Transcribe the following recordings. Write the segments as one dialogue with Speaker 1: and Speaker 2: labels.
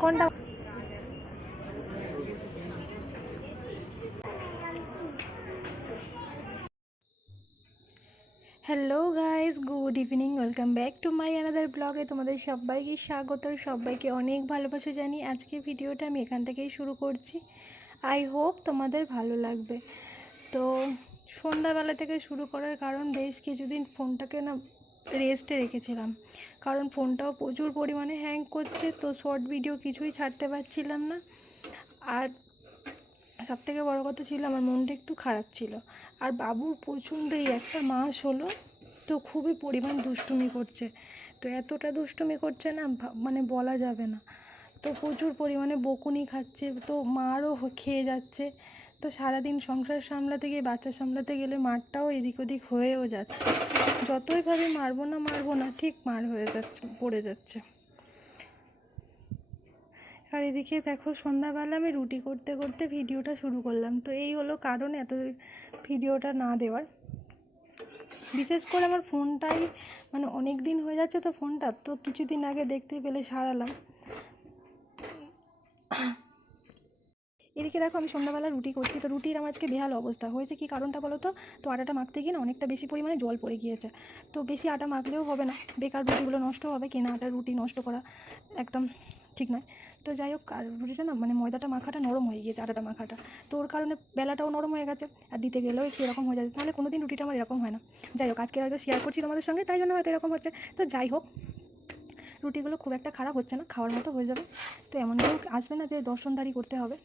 Speaker 1: Hello guys good evening welcome back to my another ব্লগে তোমাদের সবাইকে স্বাগত। সবাইকে অনেক ভালোবাসা জানি। আজকে ভিডিওটা আমি এখান থেকেই শুরু করছি। আই হোপ তোমাদের ভালো লাগবে। তো সন্ধ্যাবেলা থেকে শুরু করার কারণ বেশ কিছুদিন ফোনটাকে না রেস্টে রেখেছিলাম। কারণ ফোনটাও প্রচুর পরিমাণে হ্যাং করছে, তো শর্ট ভিডিও কিছুই ছাড়তে পারছিলাম না। আর সব থেকে বড়ো কথা ছিল আমার মনটা একটু খারাপ ছিল। আর বাবু প্রচণ্ড এই একটা মাস হলো, তো খুবই পরিমাণ দুষ্টুমি করছে। তো এতটা দুষ্টুমি করছে না মানে বলা যাবে না। তো প্রচুর পরিমাণে বকুনি খাচ্ছে, তো মারও খেয়ে যাচ্ছে। তো সারাদিন সংসার সামলাতে গিয়ে বাচ্চা সামলাতে গেলে মারটাও এদিক ওদিক হয়েও যাচ্ছে। যতই ভাবে মারবো না মারবো না, ঠিক মার হয়ে যাচ্ছে, পড়ে যাচ্ছে। আর এদিকে দেখো, সন্ধ্যাবেলা আমি রুটি করতে করতে ভিডিওটা শুরু করলাম। তো এই হলো কারণ এত ভিডিওটা না দেওয়ার। বিশেষ করে আমার ফোনটাই মানে অনেক দিন হয়ে যাচ্ছে তো ফোনটা, তো কিছুদিন আগে দেখতে পেলে সারালাম। এদিকে দেখো আমি সন্ধ্যাবেলা রুটি করছি, তো রুটির আমার আজকে বেহাল অবস্থা। হয়েছে কি কারণটা বলো তো? তো আটাটা মাখতে গিয়ে না অনেকটা বেশি পরিমাণে জল পড়ে গিয়েছে। তো বেশি আটা মাখলেও হবে না। বেকার রুটিগুলো নষ্ট হবে, কেনা আটা রুটি নষ্ট করা একদম ঠিক নয়। তো যাই হোক, আর রুটিটা না মানে ময়দাটা মাখাটা নরম হয়ে গিয়েছে, আটাটা মাখাটা। তো ওর কারণে বেলাটাও নরম হয়ে গেছে, আর দিতে গেলেও একটু এরকম হয়ে যাচ্ছে। তাহলে কোনো দিন রুটিটা আমার এরকম হয় না। যাই হোক, আজকে হয়তো শেয়ার করছি তোমাদের সঙ্গে, তাই জন্য হয়তো এরকম হচ্ছে। তো যাই হোক, রুটিগুলো খুব একটা খারাপ হচ্ছে না, খাওয়ার মতো হয়ে যাবে। তো এমন কেউ আসবে না যে দর্শনদারি করতে হবে।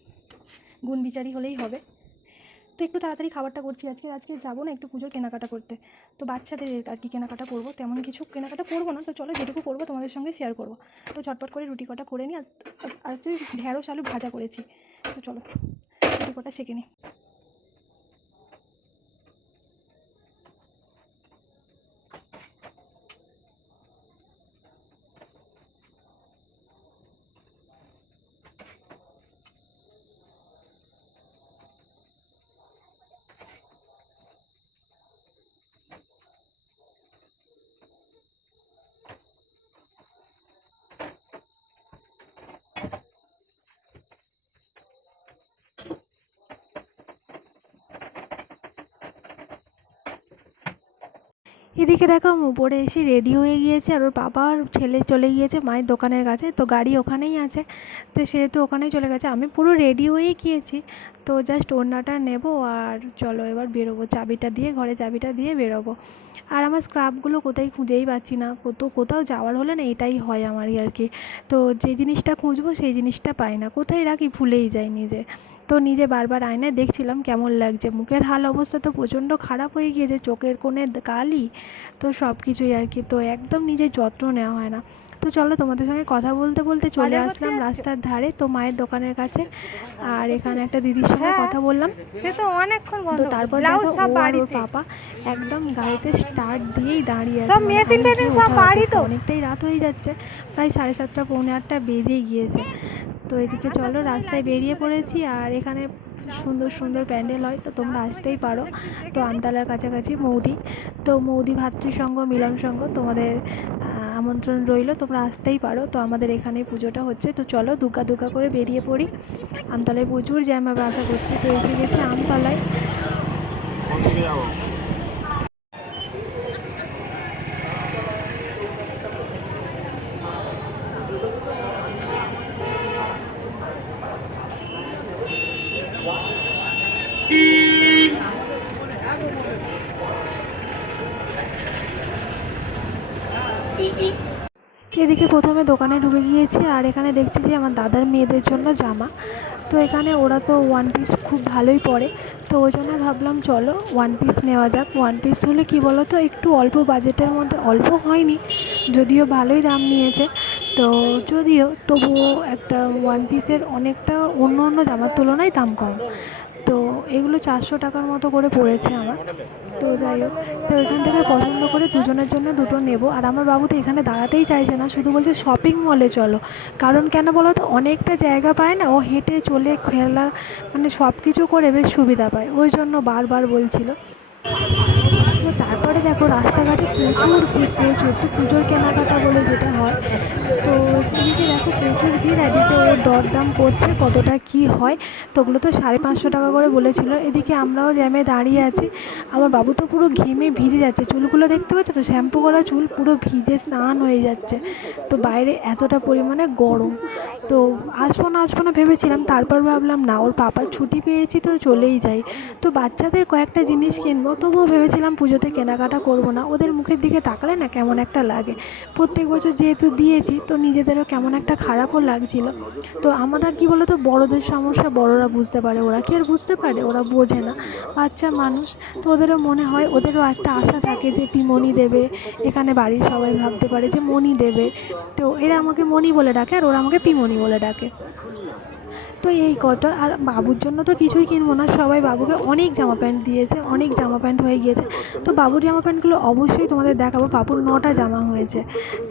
Speaker 1: গুণ বিচারি হলেই হবে। তো একটু তাড়াতাড়ি খাবারটা করছি আজকে। আজকে যাব না একটু পুজোর কেনাকাটা করতে। তো বাচ্চাদের আর কি কেনাকাটা করব, তেমন কিছু কেনাকাটা করব না। তো চলো যেটুকু করব তোমাদের সঙ্গে শেয়ার করব। তো ঝটপট করে রুটি কটা করে নিই আর তুই ঢ্যাঁড়স আলু ভাজা করেছি। তো চলো, রুটি কটা সেঁকে নিই। এদিকে দেখো উপরে এসে রেডি হয়ে গিয়েছে আর ওর বাবা আর ছেলে চলে গিয়েছে মায়ের দোকানের কাছে, তো গাড়ি ওখানেই আছে। তো সেহেতু ওখানেই চলে গেছে। আমি পুরো রেডি হয়েই গিয়েছি। তো জাস্ট ওড়নাটা নেব আর চলো এবার বেরোবো। চাবিটা দিয়ে, ঘরে চাবিটা দিয়ে বেরোবো। আর আমার স্ক্রাবগুলো কোথায় খুঁজেই পাচ্ছি না। কত, কোথাও যাওয়ার হলে না এটাই হয় আমারই আর কি। তো যে জিনিসটা খুঁজবো সেই জিনিসটা পাই না। কোথায় রাখি ভুলেই যাই নিজে। তো নিজে বারবার আয়নায় দেখছিলাম কেমন লাগছে। মুখের হাল অবস্থা তো প্রচণ্ড খারাপ হয়ে গিয়েছে। চোখের কোণে কালি। তো সব কিছুই আর কি। তো একদম নিজের যত্ন নেওয়া হয় না। তো চলো তোমাদের সঙ্গে কথা বলতে বলতে চলে আসলাম রাস্তার ধারে তো মায়ের দোকানের কাছে। আর এখানে একটা দিদির সঙ্গে
Speaker 2: হ্যাঁ।
Speaker 1: কথা বললাম।
Speaker 2: সে তো অনেকক্ষণ
Speaker 1: তো তারপর ওর
Speaker 2: বাড়িতে।
Speaker 1: পাপা একদম গাড়িতে স্টার্ট দিয়েই দাঁড়িয়ে আছে।
Speaker 2: সব
Speaker 1: মানে
Speaker 2: মেশিন
Speaker 1: আমি
Speaker 2: টেশিন সব বাড়ি তো?
Speaker 1: অনেকটাই রাত হয়ে যাচ্ছে। প্রায় সাড়ে সাতটা পৌনে আটটা বেজেই গিয়েছে। তো এদিকে
Speaker 2: আচ্ছা,
Speaker 1: চলো রাস্তায় বেরিয়ে পড়েছি। আর এখানে সুন্দর সুন্দর প্যান্ডেল হয়। তো তোমরা আসতেই পারো। তো আমতলার কাছাকাছি মৌদি। তো মৌদি ভাতৃসংঘ মিলন সংঘ তোমাদের আমন্ত্রণ রইল, তোমরা আসতেই পারো। তো আমাদের এখানে পুজোটা হচ্ছে। তো চলো দুগা দুগা করে বেরিয়ে পড়ি। আমতলায় প্রচুর জ্যাম হবে, আশা করছি। তো এসে গেছি আমতলায় এদিকে প্রথমে দোকানে ঢুকে গিয়েছি আর এখানে দেখছি যে আমার দাদার মেয়েদের জন্য জামা। তো এখানে ওরা তো ওয়ান পিস খুব ভালোই পরে। তো ওই জন্য ভাবলাম চলো ওয়ান পিস নেওয়া যাক। ওয়ান পিস হলে কি বলো তো একটু অল্প বাজেটের মধ্যে, অল্প হয়নি, যদিও ভালোই দাম নিয়েছে। তো যদিও তবুও একটা ওয়ান পিসের অনেকটা অন্য অন্য জামার তুলনায় দাম কম। এগুলো চারশো টাকার মতো করে পড়েছে আমার। তো যাই হোক, তো এখান থেকে পছন্দ করে দুজনের জন্য দুটো নেব। আর আমার বাবু তো এখানে দাঁড়াতেই চাইছে না, শুধু বলছে শপিং মলে চলো। কারণ কেন বলো তো, অনেকটা জায়গা পায় না, ও হেঁটে চলে খেলা মানে সব কিছু করে বেশ সুবিধা পায়। ওই জন্য বারবার বলছিল। দেখো, রাস্তাঘাটে প্রচুর ভিড়, প্রচুর। তো পুজোর কেনাকাটা বলে যেটা হয়। তো এদিকে দেখো, প্রচুর ভিড়, এদিকে ও দরদাম করছে, কতটা কি হয়। তো ওগুলো তো সাড়ে পাঁচশো টাকা করে বলেছিল। এদিকে আমরাও জ্যামে দাঁড়িয়ে আছি। আমার বাবু তো পুরো ঘেমে ভিজে যাচ্ছে। চুলগুলো দেখতে পাচ্ছ তো? শ্যাম্পু করা চুল পুরো ভিজে স্নান হয়ে যাচ্ছে। তো বাইরে এতটা পরিমাণে গরম। তো আসব না আসব না ভেবেছিলাম। তারপর ভাবলাম, না, ওর পাপার ছুটি পেয়েছি তো চলেই যাই। তো বাচ্চাদের কয়েকটা জিনিস কিনবো। তবুও ভেবেছিলাম পুজোতে কেনাকাটা করব না। ওদের মুখের দিকে তাকালে না কেমন একটা লাগে। প্রত্যেক বছর যেহেতু দিয়েছি, তো নিজেদেরও কেমন একটা খারাপও লাগছিল। তো আমরা কি বলো তো বড়োদের সমস্যা বড়রা বুঝতে পারে। ওরা কি আর বুঝতে পারে? ওরা বোঝে না। বাচ্চা মানুষ, তো ওদেরও মনে হয়, ওদেরও একটা আশা থাকে যে পিমনি দেবে। এখানে বাড়ির সবাই ভাবতে পারে যে মনি দেবে। তো এরা আমাকে মনি বলে ডাকে, আর ওরা আমাকে পিমনি বলে ডাকে। তো এই কটা, আর বাবুর জন্য তো কিছুই কিনবো না। সবাই বাবুকে অনেক জামা প্যান্ট দিয়েছে, অনেক জামা প্যান্ট হয়ে গিয়েছে। তো বাবুর জামা প্যান্টগুলো অবশ্যই তোমাদের দেখাবো, বাবুর নটা জামা হয়েছে।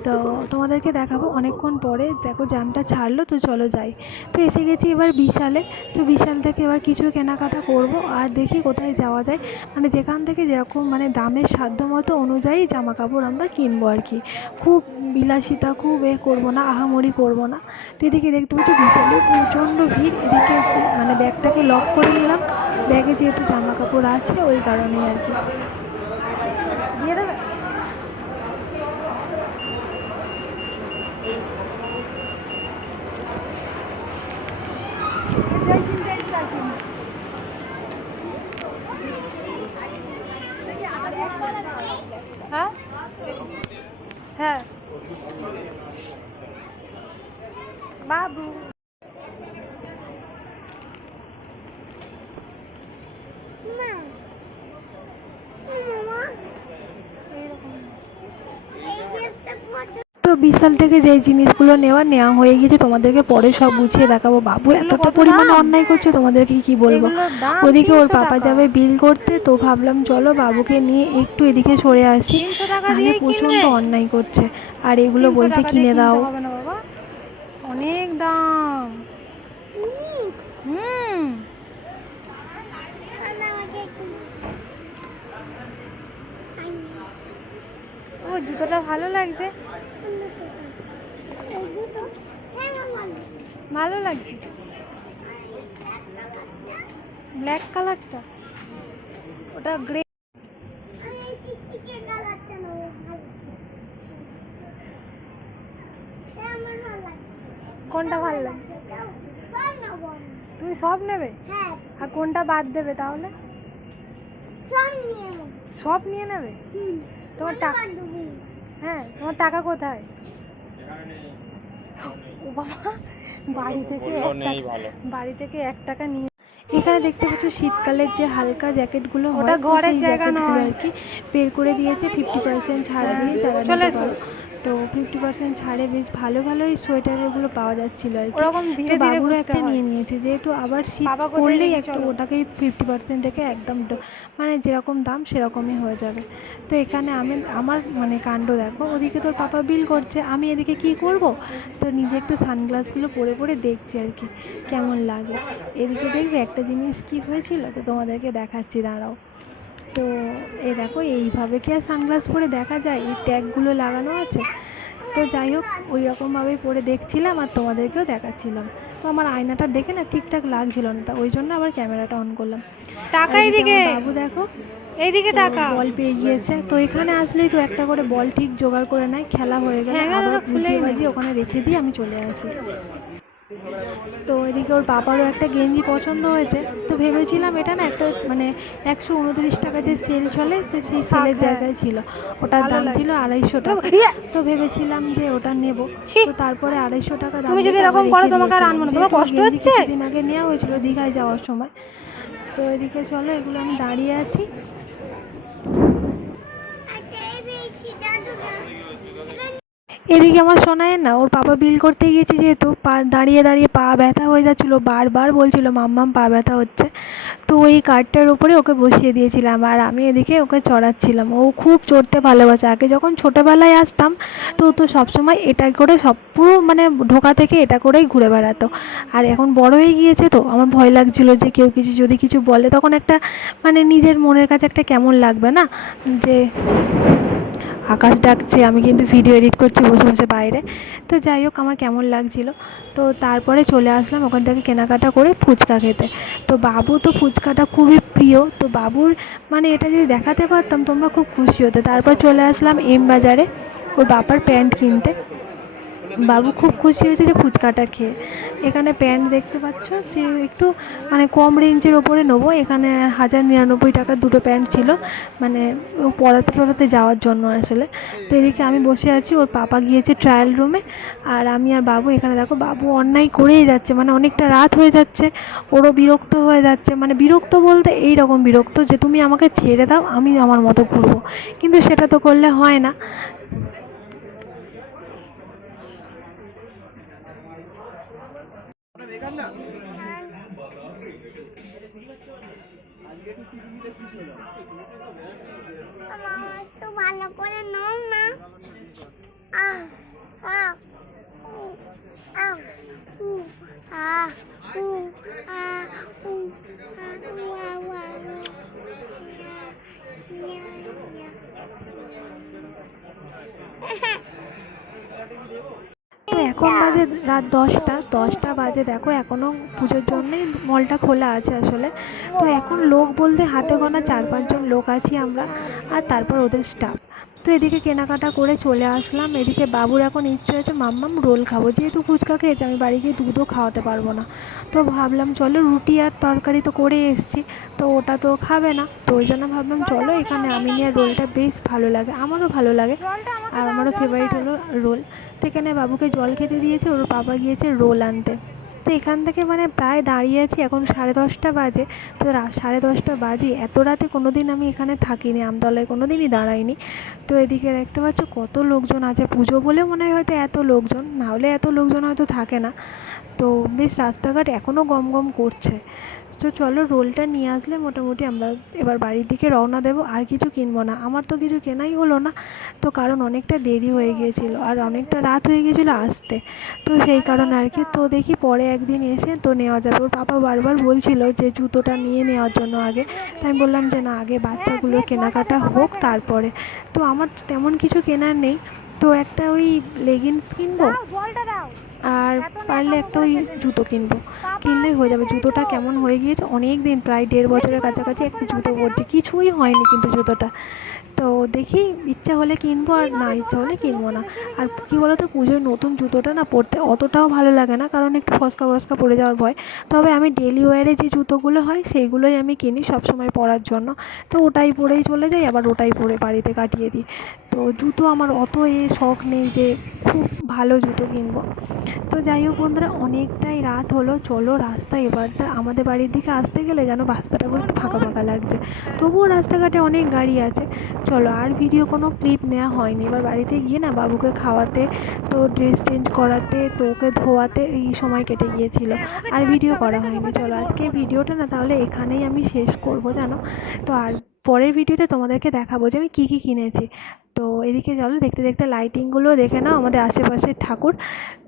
Speaker 1: তো তোমাদেরকে দেখাবো অনেকক্ষণ পরে, দেখো জ্যামটা ছাড়লো, তো চলো যাই। তো এসে গেছি এবার বিশালে। তো বিশাল থেকে এবার কিছু কেনাকাটা করব, আর দেখি কোথায় যাওয়া যায়। মানে যেখান থেকে যেরকম মানে দামের সাধ্য মতো অনুযায়ী জামা কাপড় আমরা কিনবো আর কি। খুব বিলাসিতা, খুব এ করব না, আহামরি করব না। তো এদিকে দেখতে পাচ্ছ বিশালে প্রচণ্ড ভিড়। এদিকে যে- মানে ব্যাগটাকে লক করে নিলাম। ব্যাগে যেহেতু জামা কাপড় আছে, ওই কারণেই আর কি দিয়ে দেবে হ্যাঁ হ্যাঁ বাবু তো বিশাল থেকে যে জিনিসগুলো নেওয়া নেওয়া হয়ে গেছে তোমাদেরকে পরে সব গুছিয়ে দেখাবো। বাবু এতটা পরিমাণে অন্যায় করছে তোমাদেরকে কি বলব? ওদিকে ওর পাপা যাবে বিল করতে তো ভাবলাম চলো বাবুকে নিয়ে একটু এদিকে সরে আসি।
Speaker 2: টাকা
Speaker 1: প্রচণ্ড অন্যায় করছে। আর এগুলো
Speaker 2: 300
Speaker 1: বলছে কিনে দাও।
Speaker 2: অনেক দাম। হুম। ও জুতোটা ভালো লাগছে। ভালো লাগছে। ব্ল্যাক কালারটা ওটা গ্রে কোনটা ভালো লাগছে? তুমি সব নেবে? আর কোনটা বাদ দেবে তাহলে? সব নিয়ে নেবে? তোমার টাকা হ্যাঁ তোমার টাকা কোথায়? বাবা বাড়ি থেকে বাড়ি থেকে এক টাকা নিয়ে
Speaker 1: এখানে দেখতে পাচ্ছ শীতকালের যে হালকা জ্যাকেটগুলো
Speaker 2: ওটা ঘরের জায়গা নয়।
Speaker 1: আর কি বের করে দিয়েছে ফিফটি পার্সেন্ট ছাড় দিয়ে যারা
Speaker 2: চলে।
Speaker 1: পারো। তো ফিফটি পার্সেন্ট ছাড়ে বেশ ভালো ভালোই সোয়েটারগুলো পাওয়া যাচ্ছিল আর কি।
Speaker 2: ওরকম ধীরে ধীরে
Speaker 1: একটা নিয়ে নিয়েছে যেহেতু আবার শীত পড়লেই একটা ওটাকেই ফিফটি পার্সেন্ট থেকে একদম মানে যেরকম দাম সেরকমই হয়ে যাবে। তো এখানে আমি আমার মানে কাণ্ড দেখো ওদিকে তোর পাপা বিল করছে আমি এদিকে কি করব? তো নিজে একটু সানগ্লাসগুলো পরে পরে দেখছি আর কি কেমন লাগে। এদিকে দেখবে একটা জিনিস কি হয়েছিল? তো তোমাদেরকে দেখাচ্ছি দাঁড়াও। তো এই দেখো এইভাবে কি আর সানগ্লাস পরে দেখা যায়? এই ট্যাগগুলো লাগানো আছে। তো যাই হোক ওই রকমভাবেই পরে দেখছিলাম আর তোমাদেরকেও দেখাচ্ছিলাম। তো আমার আয়নাটা দেখে না ঠিকঠাক লাগছিল না তা ওই জন্য আবার ক্যামেরাটা অন করলাম।
Speaker 2: টাকা এইদিকে
Speaker 1: বাবু দেখো
Speaker 2: এইদিকে টাকা
Speaker 1: বল পেয়ে গিয়েছে। তো এখানে আসলেই তো একটা করে বল ঠিক জোগাড় করে নেয় খেলা হয়ে গেলে
Speaker 2: হ্যাঁ,
Speaker 1: আবার বাজিয়ে ওখানে রেখে দিয়ে আমি চলে আসি। তো এদিকে ওর বাবারও একটা গেঞ্জি পছন্দ হয়েছে। তো ভেবেছিলাম এটা না একটা মানে একশো উনত্রিশ টাকা যে সেল চলে সে সেই সেলের
Speaker 2: হ্যাঁ।
Speaker 1: জায়গায় ছিল। ওটার দাম ছিল আড়াইশো টাকা। তো ভেবেছিলাম যে ওটা নেব! তো তারপরে আড়াইশো টাকা দাম
Speaker 2: তুমি যদি এরকম করো তোমাকে আর আনব না। তোমার কষ্ট হচ্ছে?
Speaker 1: কিছুদিন আগে নেওয়া হয়েছিল দীঘায় যাওয়ার সময়। তো এদিকে চলো এগুলো আমি দাঁড়িয়ে আছি। এদিকে আমার শোনায় না, ওর পাপা বিল করতে গিয়েছে যেহেতু, পা, দাঁড়িয়ে দাঁড়িয়ে পা ব্যথা হয়ে যাচ্ছিল, বারবার বলছিল মাম্মাম পা ব্যথা হচ্ছে। তো ওই কার্ডটার উপরে ওকে বসিয়ে দিয়েছিলাম আর আমি এদিকে ওকে চড়াচ্ছিলাম। ও খুব চড়তে ভালোবাসে। আগে যখন ছোটোবেলায় আসতাম, তো তো সবসময় এটা করে সব, পুরো মানে ঢোকা থেকে এটা করেই ঘুরে বেড়াতো। আর এখন বড় হয়ে গিয়েছে তো, আমার ভয় লাগছিল যে কেউ কিছু, যদি কিছু বলে, তখন একটা মানে নিজের মনের কাছে একটা কেমন লাগবে না? যে আকাশ ডাকছে, আমি কিন্তু ভিডিও এডিট করছি বসে বসে বাইরে। তো যাই হোক, আমার কেমন লাগছিল। তো তারপরে চলে আসলাম ওখান থেকে কেনাকাটা করে ফুচকা খেতে। তো বাবু তো ফুচকাটা খুবই প্রিয়। তো বাবুর মানে এটা যদি দেখাতে পারতাম, তোমরা খুব খুশি হতো। তারপর চলে আসলাম এম বাজারে, ওর বাবার প্যান্ট কিনতে। বাবু খুব খুশি হয়েছে যে ফুচকাটা খেয়ে। এখানে প্যান্ট দেখতে পাচ্ছ যে একটু মানে কম রেঞ্জের ওপরে নেব। এখানে হাজার নিরানব্বই টাকার দুটো প্যান্ট ছিল। মানে পড়াতে টড়াতে যাওয়ার জন্য আসলে। তো এদিকে আমি বসে আছি, ওর পাপা গিয়েছে ট্রায়াল রুমে আর আমি আর বাবু এখানে দেখো, বাবু অন্যায় করেই যাচ্ছে। মানে অনেকটা রাত হয়ে যাচ্ছে, ওরও বিরক্ত হয়ে যাচ্ছে। মানে বিরক্ত বলতে এই রকম বিরক্ত যে তুমি আমাকে ছেড়ে দাও, আমি আমার মতো ঘুরবো। কিন্তু সেটা তো করলে হয় না।
Speaker 2: আমার একটু ভালো করে নাও না আহ আহ উ আহ উ আহ উ আহ উ আহ উ আহ উ আহ উ ইয়া ইয়া
Speaker 1: তো এখন বাজে রাত দশটা দশটা বাজে, দেখো এখনও পুজোর জন্যেই মলটা খোলা আছে আসলে। তো এখন লোক বলতে হাতে গোনা চার পাঁচজন লোক আছি আমরা, আর তারপর ওদের স্টাফ তো এদিকে কেনাকাটা করে চলে আসলাম। এদিকে বাবুর এখন ইচ্ছে হয়েছে, মাম্মাম, রোল খাব। যেহেতু ফুচকা খেয়েছে, আমি বাড়ি গিয়ে দুধও খাওয়াতে পারব না। তো ভাবলাম, চলো, রুটি আর তরকারি তো করে এসেছি, তো ওটা তো খাবে না। তো ওই জন্য ভাবলাম, চলো, এখানে আমি নিয়ে রোলটা বেশ ভালো লাগে, আমারও ভালো লাগে। আর আমারও ফেভারিট হলো রোল। তো এখানে বাবুকে জল খেতে দিয়েছে, ওর বাবা গিয়েছে রোল আনতে। তো এখান থেকে মানে প্রায় দাঁড়িয়ে আছি এখন সাড়ে দশটা বাজে। তো সাড়ে দশটা বাজে এত রাতে কোনো দিন আমি এখানে থাকিনি, আমতলায় কোনো দিনই দাঁড়াইনি। তো এদিকে দেখতে পাচ্ছ কত লোকজন আছে, পুজো বলে মনে হয় হয়তো এত লোকজন নাহলে এত লোকজন হয়তো থাকে না। তো বেশ রাস্তাঘাট এখনও গম গম করছে। তো চলো রোলটা নিয়ে আসলে মোটামুটি আমরা এবার বাড়ির দিকে রওনা দেবো, আর কিছু কিনবো না। আমার তো কিছু কেনাই হলো না, তো কারণ অনেকটা দেরি হয়ে গিয়েছিল আর অনেকটা রাত হয়ে গিয়েছিল আসতে। তো সেই কারণে আর কি, তো দেখি পরে একদিন এসে তো নেওয়া যাবে। ওর পাপা বারবার বলছিল যে জুতোটা নিয়ে নেওয়ার জন্য আগে। তাই আমি বললাম যে না, আগে বাচ্চাগুলোর কেনাকাটা হোক তারপরে। তো আমার তেমন কিছু কেনার নেই। তো একটা ওই লেগিংস কিনবো? আর পারলে একটা ওই জুতো কিনবো। কিনলেই হয়ে যাবে। জুতোটা কেমন হয়ে গিয়েছে অনেক দিন প্রায় দেড় বছরের কাছাকাছি একটা জুতো পরছি। কিছুই হয়নি কিন্তু জুতোটা। তো দেখি ইচ্ছা হলে কিনবো আর না ইচ্ছা হলে কিনবো না। আর কী বলো তো পুজোয় নতুন জুতোটা না পরতে অতটাও ভালো লাগে না, কারণ একটু ফসকা ফসকা পড়ে যাওয়ার ভয়। তবে আমি ডেলি ওয়ারে যে জুতোগুলো হয়, সেইগুলোই আমি কিনি সবসময় পরার জন্য। তো ওটাই পরেই চলে যাই, আবার ওটাই পরে বাড়িতে কাটিয়ে দিই। তো জুতো আমার অত এ শখ নেই যে খুব ভালো জুতো কিনবো। তো যাই হোক বন্ধুরা, অনেকটাই রাত হলো। চলো রাস্তা এবারটা আমাদের বাড়ির দিকে আসতে গেলে যেন রাস্তাটা পুরো ফাঁকা ফাঁকা লাগছে। তবুও রাস্তাঘাটে অনেক গাড়ি আছে। চলো আর ভিডিও কোনো ক্লিপ নেওয়া হয়নি। এবার বাড়িতে গিয়ে না বাবুকে খাওয়াতে, তো ড্রেস চেঞ্জ করাতে, তো ওকে ধোয়াতে এই সময় কেটে গিয়েছিল। আর ভিডিও করা হয়নি। চলো আজকে ভিডিওটা না তাহলে এখানেই আমি শেষ করব জানো? তো আর পরের ভিডিওতে তোমাদেরকে দেখাবো যে আমি কী কী কিনেছি। তো এদিকে চলো, দেখতে দেখতে লাইটিংগুলো দেখে নাও আমাদের আশেপাশের ঠাকুর।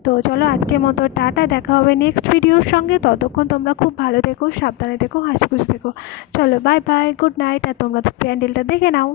Speaker 1: তো চলো আজকের মতো টাটা, দেখা হবে নেক্সট ভিডিওর সঙ্গে। ততক্ষণ তোমরা খুব ভালো দেখো সাবধানে দেখো হাসি খুশি থেকো। চলো বাই বাই গুড নাইট আর তোমরা তো প্যান্ডেলটা দেখে নাও।